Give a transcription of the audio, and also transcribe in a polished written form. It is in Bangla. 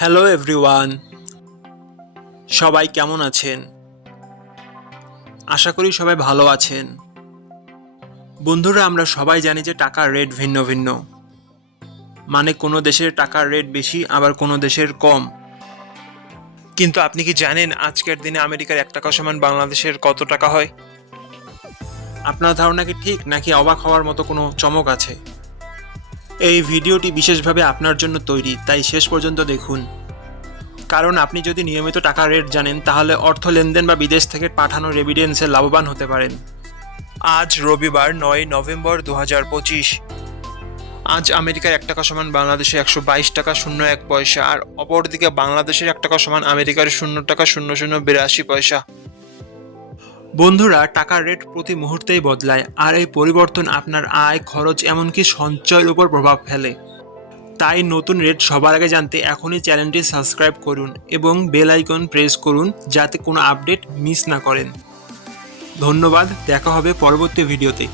হ্যালো এভরিওয়ান, সবাই কেমন আছেন? আশা করি সবাই ভালো আছেন। বন্ধুরা, আমরা সবাই জানি যে টাকার রেট ভিন্ন ভিন্ন। মানে কোনো দেশের টাকার রেট বেশি, আবার কোনো দেশের কম। কিন্তু আপনি কি জানেন আজকের দিনে আমেরিকার 1 টাকা সমান বাংলাদেশের কত টাকা হয়? আপনার ধারণা কি ঠিক, নাকি অবাক হওয়ার মতো কোনো চমক আছে? এই ভিডিওটি বিশেষভাবে আপনার জন্য তৈরি, তাই শেষ পর্যন্ত দেখুন। কারণ আপনি যদি নিয়মিত টাকার রেট জানেন, তাহলে অর্থ লেনদেন বা বিদেশ থেকে পাঠানো রেমিটেন্সে লাভবান হতে পারেন। আজ রবিবার 9 নভেম্বর 2025। আজ আমেরিকার 1 টাকা সমান বাংলাদেশে 122 টাকা 01 পয়সা, আর অপরদিকে বাংলাদেশের 1 টাকা সমান আমেরিকার 0 টাকা 0082 পয়সা। বন্ধুরা, টাকার রেট প্রতি মুহূর্তেই বদলায়, আর এই পরিবর্তন আপনার আয়, খরচ, এমনকি সঞ্চয়ের উপর প্রভাব ফেলে। তাই নতুন রেট সবার আগে জানতে এখনই চ্যানেলটি সাবস্ক্রাইব করুন এবং বেল আইকন প্রেস করুন, যাতে কোনো আপডেট মিস না করেন। ধন্যবাদ, দেখা হবে পরবর্তী ভিডিওতে।